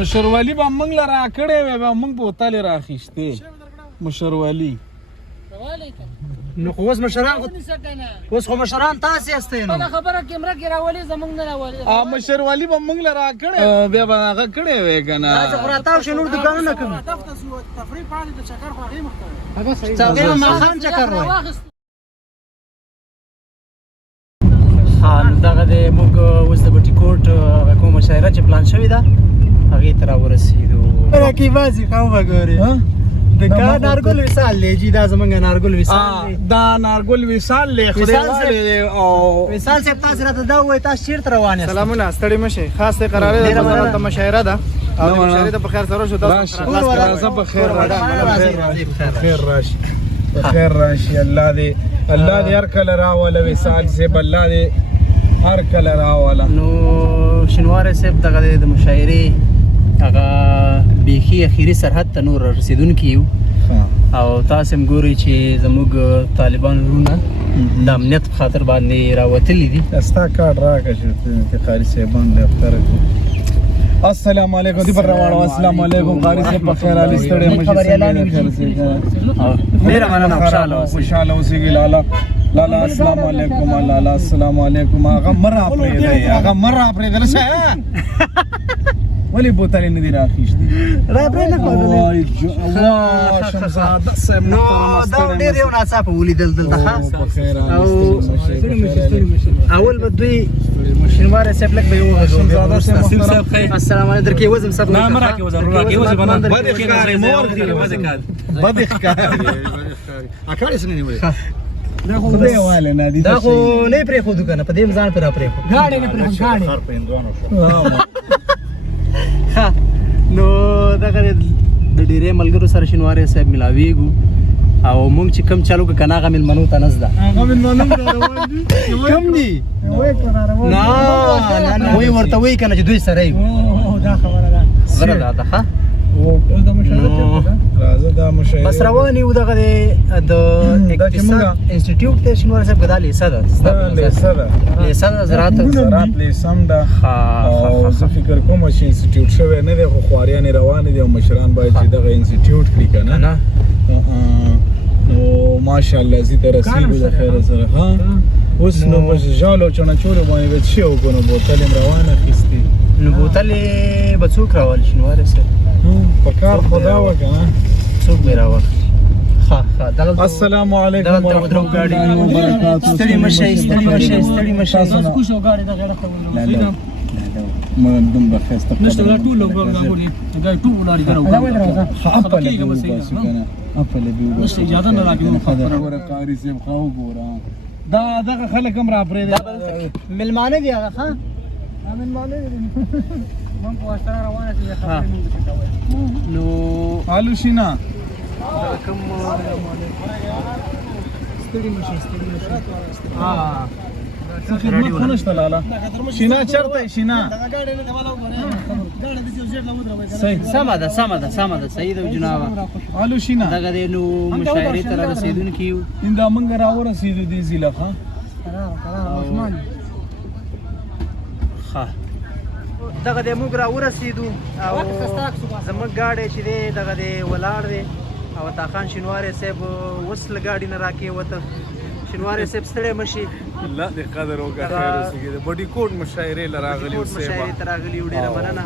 مشروالي به موږ له راکړې وې به موږ په وتلې راخیستې مشروالي نو خو اوس خو مشران تاسې یاستئ نو خبره کیمره کې راولي زمونږ نه راولي مشروالي به موږ له راکړې بیا به هغه کړې وې که نه دا چې خو راتاو شي نور دوکانونه کوم تفریح پاتې د چکر خو هغې مخته هغې به ماښام چکر وایي نو دغه دی موږ اوس د بټي کوټ کومه مشاعره چې پلان شوې ده هغې ته راورسېدو رقیبازي ښه وګورې دا نارګل وصال دی جی دا زمونږ نارګل وصال دی دا نارګل وصال دی خدای والي او وصال صاحب تاسو راته دا ووایئ تاسو چېرته روان یاست سلامونه ستړي مه شئ خاص دی قرارې ده دلته مشاعره ده او د مشاعرې ته په خیر سره شو تاسو راځه په خیر راشي په خیر راشي الله دې هر کله راوله وصال صاحب الله دې هر کله راوله نو شینواری صاحب دغه د مشاعرې هغه بیخي اخیري سرحد ته نور رسیدونکي یو او تاسو هم ګورئ چې زموږ طالبان وروڼه د امنیت په خاطر باندې راوتلي دي ستا کارت راکړه چې قاري صاحبان له افطار السلام علیکم دی پر روانو السلام علیکم قاری صاحب په خیر علي ستړي مشه ډیره مننه خوشاله اوسئ لالا السلام علیکم لالا السلام علیکم هغه مر پرې درشه ولی بوتلې نه دي راخیستې را پرې نه وای شمزاده صاحب نو دا ډېر یو ناڅاپه ولیدل دلته او اول به دوی شینواری صاحب لږ به یې وغږوم السلام علیکم درکې وزم صاحب نه مه راکې وزم بدې ښکارې مور بدې ښکارې اکاړې څنګه نیولې دا خو خدای واله نه دي دا خو نه پرېښودو که نه په دې ځان پرې راپرېښود ګاډی نه پرېښود نو دغه د ډېرې ملګرو سره شینواری صاحب ملاویږو او موږ چې کم چالو که کنه هغه مېلمنو ته نس ده کم دي نه وی ورته وایي که نه چې دوی سره یو غره دا ده ښه بس روان یو دغه د اقتصاد انسټیټیوټ دی شینواری صاحب که دا لیسه ده لیسه ده زراعت لیسم ده او زه فکر کوم چې انسټیټیوټ شوی نه دی خو خواریانې روانې دي او مشران باید چې دغه انسټیټیوټ کړي که نه نو ماشاءالله زی ته رسیږو د خیره سره ها اوس نو په ژاله او چڼهچورو باندې به څه وکړو نو بوتل یې روانه اخیستې نو بوتلې به څوک راول شینواری صاحب په کار خو دا وه که نه څوک به یې راول السلام علیکم ورحمة الله وبرکاته ستړي مه شئ من دومره ښایسته نشته دا ټول وګورئ دا ټول لارې درو اپله به وباسو که نه اپله به وباسو اجازه نه راکوي خبره قاري صاحب ښه وګوره دا دغه خلک هم را پرېږدي مېلمانه دي هغه ښه مېلمانه دي موږ په واسطه روانه چې خبرې موږ څه کوئ نو الو شینا دا کوم ستړي مه شئ خدمت خو نشته لاله شینا چېرته یې شینا سمه ده صحیح ده جنابه الو شینا دغه دی نو مشاعرې ته رارسېدونکي یو دا موږ راورسېدو دې ضلع ښه دغه دی موږ راورسېدو او زموږ ګاډی چې دی دغه دی ولاړ دی او عطاخان شینواری صاحب اوس له ګاډي نه راکېوته شینواری صاحب ستړی مه شي الله دې قدر وکړه خیر اوسېږي د بټي کوټ مشاعرې له راغلي یو مشاعرې ته راغلي یو ډېره مننه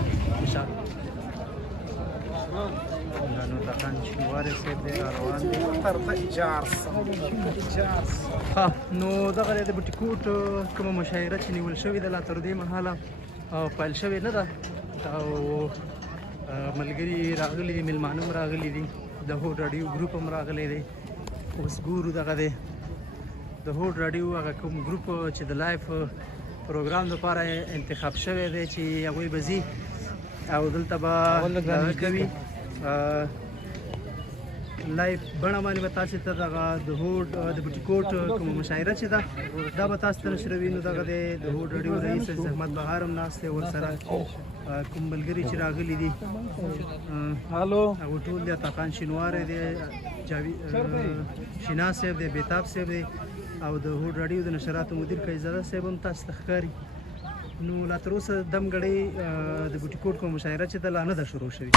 نو عطاخان شینواری صاحب دی راروان دی نو دغه دی د بټي کوټ کومه مشاعره چې نیول شوې ده لا تر دې مهاله پیل شوې نه ده او ملګري راغلي دي مېلمانه هم راغلي دي د هوډ راډیو ګروپ هم راغلی دی اوس ګورو دغه دی د هوډ راډیو هغه کوم ګروپ چې د لایف پروګرام لپاره انتخاب شوی دی چې هغوی به ځي او دلته به کوي لایف بڼه باندې به تاسې ته دغه د هوډ د بټي کوټ کومه مشاعره چې ده دا به تاسو ته نشروي نو دغه دی د هوډ راډیو رئیس زحمت بهار هم ناست دی ورسره کوم ملګري چې راغلي دي هلو هغه ټول دی عطاخان شینواری دی شینا صاحب دی بیتاب صاحب دی او د هوډ راډیو د نشراتو مدیر قیصر صاحب هم تاسو ته ښکاري نو لا تر اوسه دم ګړۍ د بوټي کوټ کوم مشاعره چې ده لا نه ده شروع شوې.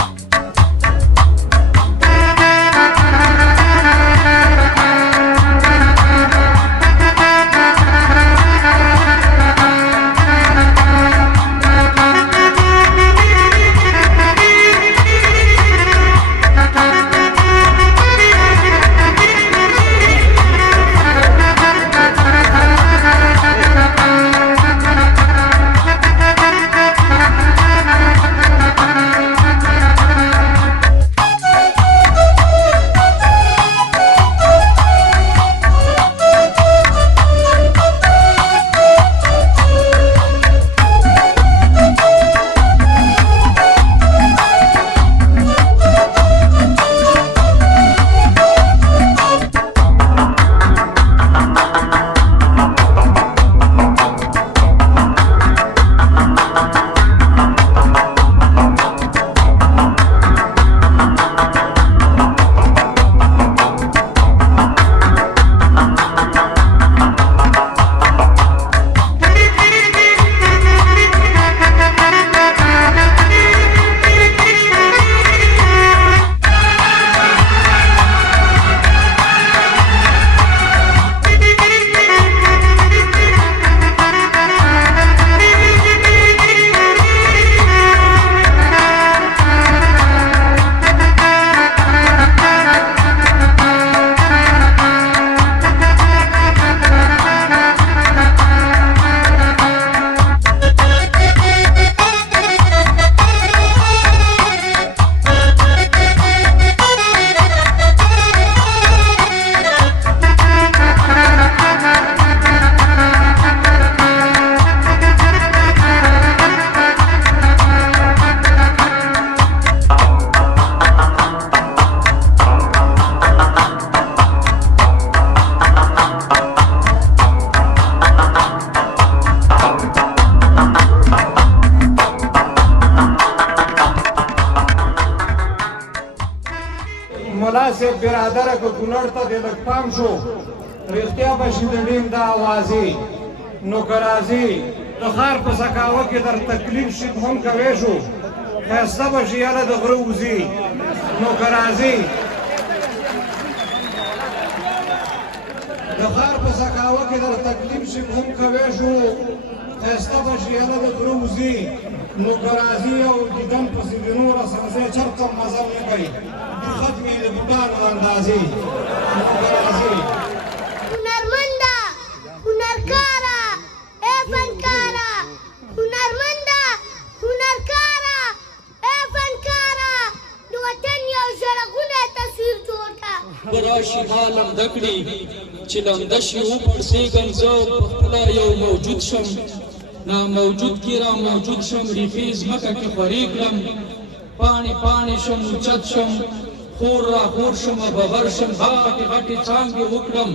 مناسب برادره که کونړ ته دې لږ پام شو رښتیا به شي د ډیم دا اوازې نو که راځي د ښار په سکاوه کې در تکلیف شي هم کوی شو ښایسته به شي یاره د غره وځي نو که راځي د ښار په سکاوه کې در تکلیف شي هم کوی شو ښایسته به شي یاره د غره وځي نو که راځي او دیدن پسې د نوره سمځی چرته مزل نه کوي ختمې د بوټانو اندازې هنرمنده هنرکاره ای فنکاره هنرمنده هنرکاره ای فنکاره د وطن یو زرغونه تصویر جوړ کړه براشي حالم دکړي چې لمده شي وپړسېږم زه پخپله یو موجود شم ناموجود کې را موجود شم ریښې ځمکه کې خورې کړم پاڼې پاڼې شم اوچت شم خور را خور شم بغر شم غاټې غټې څانګې وکړم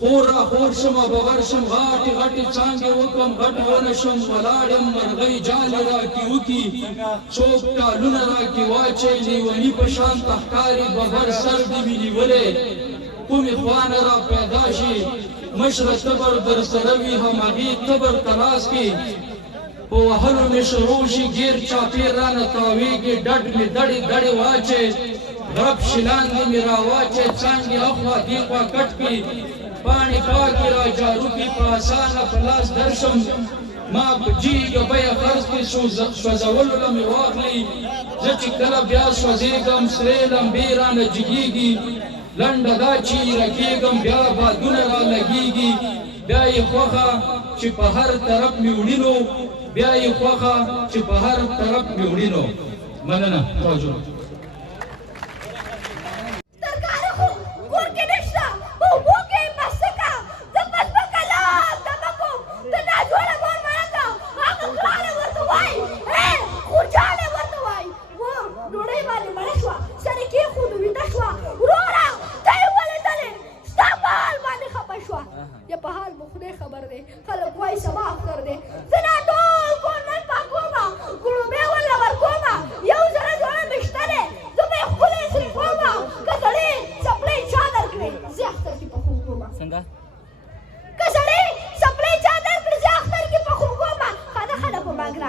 خور را خور شم بغر شم غاټې غټې څانګې وکړم غټ ونه شم ولاړ یم مرغۍ جالې راکې وکړي څوک ټالونه راکې واچوي لیوني په شان ته ښکاري بغر سر دې وي نیولی کومې خوا نه را پیدا شي مشره تبر در سره وي همغې تبر ته لاس کې په وهلو مې شروع شي ګیر چاپېر رانه تاویږي ډډ مې دړې دړې واچوي غرب شلاندې مې راواچوي څانګې اخوا دېخوا کټ کړي پاڼې پاکې را جارو کړي په اسانه په لاس درشم ما په جیږه بیه خرڅ کړي سوځولو له مې واخلي زه چې کله بیا سوځېږم سرې لمبې رانه جګېږي لنډه دا چې رکېږم بیا بادونه را لګېږي بیا یې خوښه چې په هر طرف مې وړینو بیا یې خوښه چې په هر طرف مې وړینو مننه توجه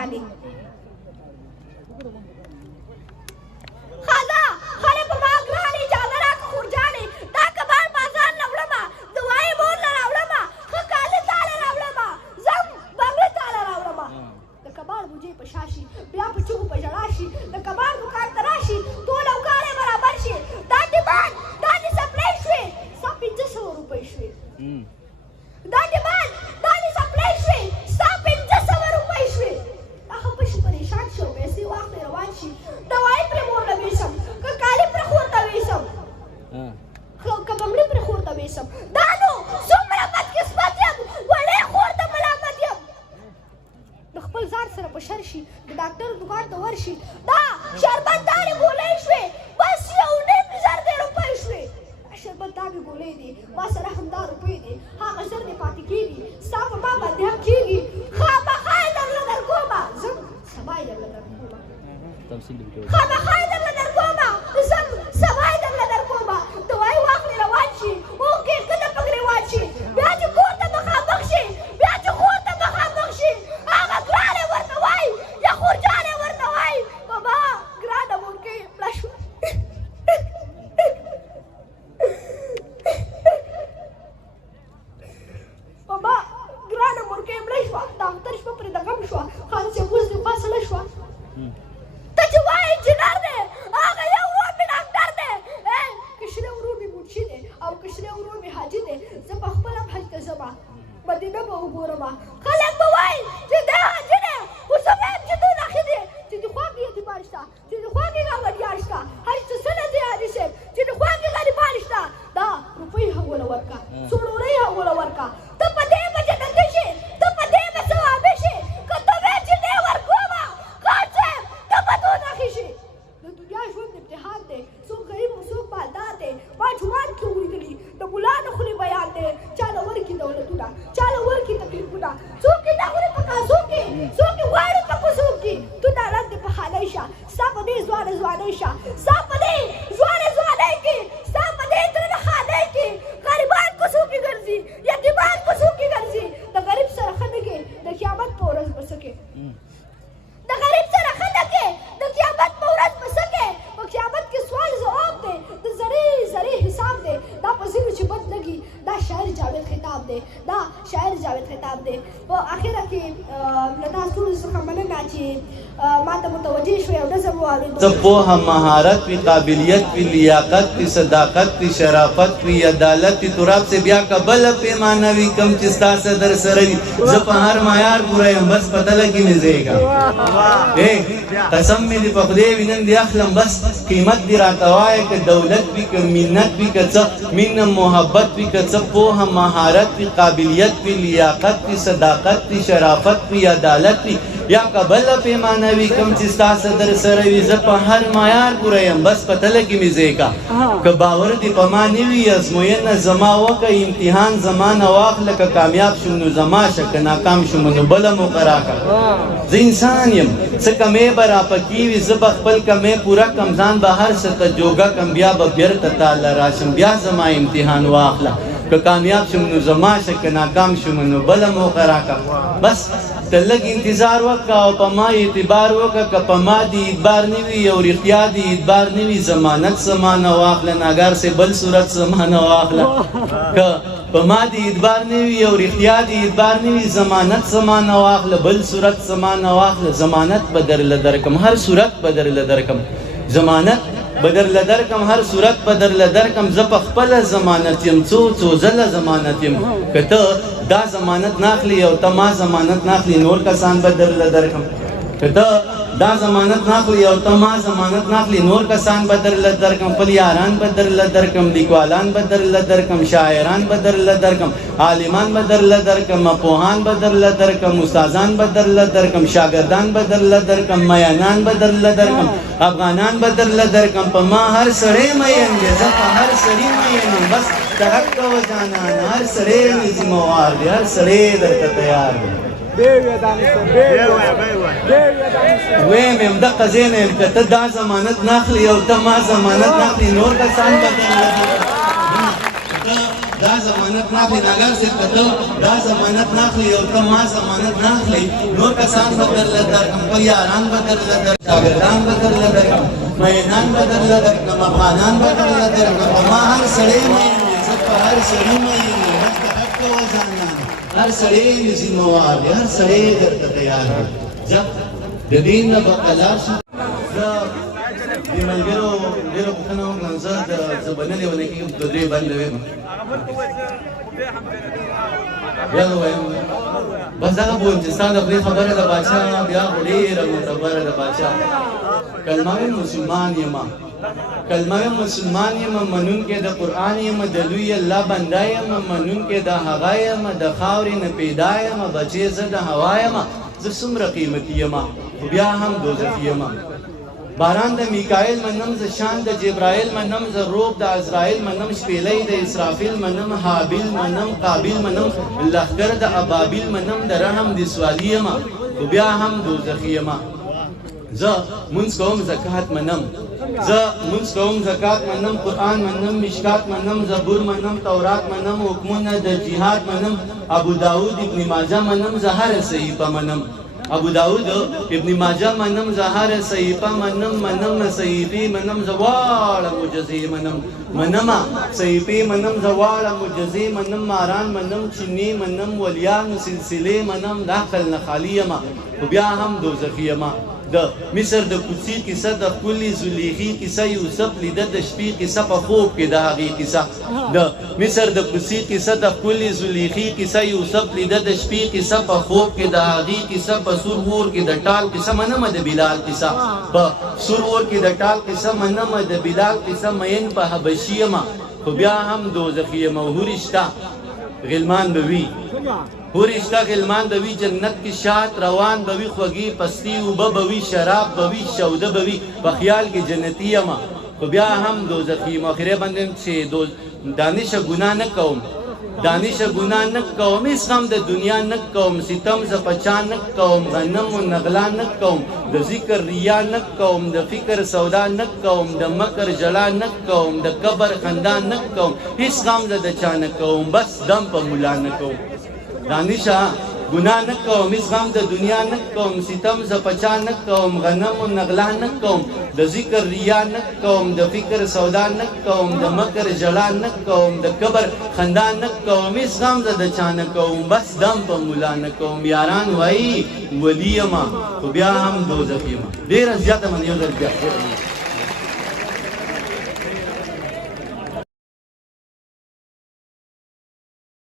خورجانې خاله خلک په ما ګرانې اجازه راکړه خورجانې دا کباب بازار نه وړمه دوايي مور له راوړمه ښه کالي تاله راوړمه زم بنګړي تاله راوړمه د کباب بوجۍ په شا شي بیا په چغو په ژړا شي د کباب دوکان ته راشي ټول اوکاړې برابر شي دا ډیمانډ دا دې سپلای شوې ستا 500 روپۍ شوې دا ډیمانډ دا دې سپلای شوې ستا 500 روپۍ شوې دا خو پشي پریشان شو پیسې واخلې روان شي دوايي پرې مور له ویسم که کالي پرې خور ته ویسم که بنګړي پرې خور ته ویسم دا نو څومره بدقسمت یم وړې خور ته ملامت یم د خپل ځان سره په شر شي د ډاکټر دکان ته ورشي دا شربت دانې ګولۍ شوې بس 1.5 روپۍ شوې شربت دانې ګولۍ دي ما سره همدا روپۍ دي هغه ژر دې پاتې کېږي ستا په ما باندې هم کېږي خامخا یې درله درکومه زم سبا یې درله درکومه خامخا یې درله درکومه زم سبا یې درله درکومه دوايي واخلې روان شي اوکې کله پکې روان شي بیا چې کور ته مخامخ شي بیا چې کور ته مخامخ شي هغه ګرانې ورته وایي یا خورجانې ورته وایي بابا ګرانه مورکۍ مړه شوه بابا ګرانه مورکۍ مړه شوه ډاکټر شپه پرې د غم شوه خان صاحب اوس دې فاصله شوه ته چې وایې انجینر دی هغه یو ورور مې ډاکټر دی کشره ورور مې منشي دی او کشره ورور مې حاجي دی زه په خپله هم هلته ځمه مدینه به وګورمه خلک به وایي چې دی حاجي دی خو زه وایم چې دونه ښه دی چې د خواږې یتیمان شته چې د خواږې ګاونډیان شته هر څه څه نه دی حاجي صاحب چې د خواږې غریبان شته دا روپۍ هم ونه ورکړه څو ډوډۍ هم ونه ورکړه ته په دې به جنتي شې ته په دې به ثوابي شې که ته وایې چې نه ورکومه خان صاحب ته به دونه ښه شې د دنیا ژوند امتحان دی څوک غریب او څوک مالدار دی ما جومات کې اورېدلي د ګلانو خولې بیان دی چاله ورکړي دولتونه چاله ورکړي تکلیفونه څوک یې نه خوري په کاسو کې څوک یې غواړي په کوڅو کې تو نارنج دې په حالۍ شه ستا په دې ځوانه ځوانۍ شه ستا په دې ځوانه ځوانۍ کې ستا په دې درنه خانۍ کې غریبان کوڅو کې ګرځي یتیمان کوڅو کې ګرځي د غریب سره ښه نه کې د قیامت په ورځ به څه کې د غریب سره ښه نه کې د قیامت په ورځ به څه کې په قیامت کې سوال ځواب دی د ذرې ذرې حساب دی دا په ځینو چې بد لګي دا شاعر جاوید خطاب دی دا شاعر جاوید خطاب دی په اخره کې له تاسو ټولو څخه مننه چې ما ته متوجه شوې او نظم واورېدو څه پوهه مهارت وي قابلیت وي لیاقت وي صداقت وي شرافت وي عدالت وي تراب سے بیا که بله پیمانه وي کم چې ستا څه در سره وي زه په هر معیار پوره یم بس پته لګي مې ځایږه قسم مې دې په خدای وي نن دې اخلم بس قیمت دې راته وایه که دولت وي که منت وي که څه مینه محبت وي که څه پوهه مهارت وي قابلیت وي لیاقت وي صداقت وي شرافت وي عدالت وي یا که بله پیمانه وي کوم چې ستا څه در سره وي زه په هر معیار پوره یم بس پته لګي مې ځایږه که باور دې په ما نه وي ازموینه زما وکړه امتحان زما نه واخله که کامیاب شوم نو زما شه که ناکام شوم نو بله موقع راکړه زه انسان یم څه کمی به راپکې وي زه به خپل کمی پوره کم ځان به هر څه ته جوګه کم بیا به بیرته تاله راشم بیا زما امتحان واخله که کامیاب شوم نو زما شه که ناکام شوم نو بله موقع راکړه بس ته لږ انتظار وکړه او په ما اعتبار وکړه که په ما دې اعتبار نه وي او رښتیا دې اعتبار نه وي ضمانت زما نه واخله ناګار سے بل صورت زما نه واخله که په ما دې اعتبار نه وي او رښتیا دې اعتبار نه وي ضمانت زما نه واخله بل صورت زما نه واخله ضمانت به درله درکم هر صورت به درله درکم ضمانت به درله درکم هر صورت به درله درکم زه په خپله ضمانت یم څو ځله ضمانت یم که ته دا ضمانت ناخلی او ته ما ضمانت ناخلی نور کسان به درله درکم که ته دا ضمانت ناخلی او ته ما ضمانت ناخلی نور کسان به درله درکم خپل یاران به درله درکم لیکوالان به درله درکم شاعران به درله درکم عالمان به درله درکم پوهان به درله درکم استادان به درله درکم شاګردان به درله درکم میانان به درله درکم افغانان به درله درکم په ما هر سړی مین دی زه په هر سړي مین یم بس د حق کوه جانان هر سړی مې ذمهوار دی هر سړی درته تیار دی ویم یم دقه ځای نه یم که ته دا ضمانت ناخلي او ته ما ضمانت ناخلي نور کسان به دا ضمانت ناخلي ناګر صاحب که ته دا ضمانت ناخلي او ته ما ضمانت ناخلي نور کسان به درله درکړم خپل یاران به درله درکړم شاګردان به درله درکړم مینان به درله درکړم افغانان به درله درکړم په ما هر سړی مین دی زه په هر سړي مین یم حق ته حق کوه ځانان هر سړی مې ذموار دی هر سړی درته تیار دی ځه د دین نه به قلار شو زه د ملګرو ډېره پوښتنه وکړم زه به نه لیونی کېږم دوه درې بندې ویم بیا به وایم بس دغه بویم چې ستا د خولې خبره د باچا بیا خو ډېره معتبره د باچا کلمه ویم مسلمان یم کلمه ویم مسلمان یم منونکی د قرآن یم د لوی الله بنده یم منونکی د هغه یم د خاورې نه پیدا یم بچې زه د هوا یم زه څومره قیمتي یم خو بیا هم دوزخي یم باران د میکائیل منم ز شان د جبرائیل منم ز روب د عزرائیل منم شپیلی د اسرافیل منم حابیل منم قابیل منم لخگر د ابابیل منم د رحم د سوالی یم خو بیا هم دوزخي یم زه منځ کوم زکات منم زه منځ کوم زکات منم قرآن منم مشکات منم زبور منم تورات منم حکمونه د جهاد منم ابو داود ابن ماجه منم زه هر صحیفه منم ابو داود ابن ماجه منم زه هر صحیفه منم صحیفې منم زه واړه معجزې منم صحیفې منم زه واړه معجزې منم ماران منم چینې منم ولیانو سلسلې منم د عقل نه خالي یم خو بیا هم دوزخي یم د مصر د کوڅې کیسه د ښکلې زلیخې کیسه یوسف لیده د شپې کیسه په خوب کې د هغې کیسه د مصر د کوڅې کیسه د ښکلې زلیخې کیسه یوسف لیده د شپې کیسه په خوب کې د هغې کیسه په سور اور کې د ټال کیسه منمه د بلال کیسه په سور اور کې د ټال کیسه منمه د بلال کیسه مین په حبشي یم خو بیا هم دوزخي یم هورې شته غلمان به وي هورې شته غلمان به وي جنت کې شات روان به وي خوږې پستي اوبه به وي شراب به وي شوده به وي په خیال کې جنتي یم خو بیا هم دوزخي یم اخرې باندې چې دانشه ګناه نه کوم دانشه ګناه نه کوم هېڅ غم د دنیا نه کوم ستم زه په چا نه کوم غنم و نغلا نه کوم د ذکر ریا نه کوم د فکر سودا نه کوم د مکر جلا نه کوم د قبر خندا نه کوم هېڅ غم زه د چا نه کوم بس دم په ملا نه کوم دانشه ګناه نه کوم هېڅ غم د دنیا نه کوم ستم زه په چا نه کوم غنم و نغلا نه کوم د ذکر ریا نه کوم د فکر سودا نه کوم د مکر جلا نه کوم د قبر خندا نه کوم هېڅ غم زه د چا نه کوم بس دم په ملا نه کوم یاران وایي ولی یم خو بیا هم دوزخي یم ډېره زیاته من یو ځل بیا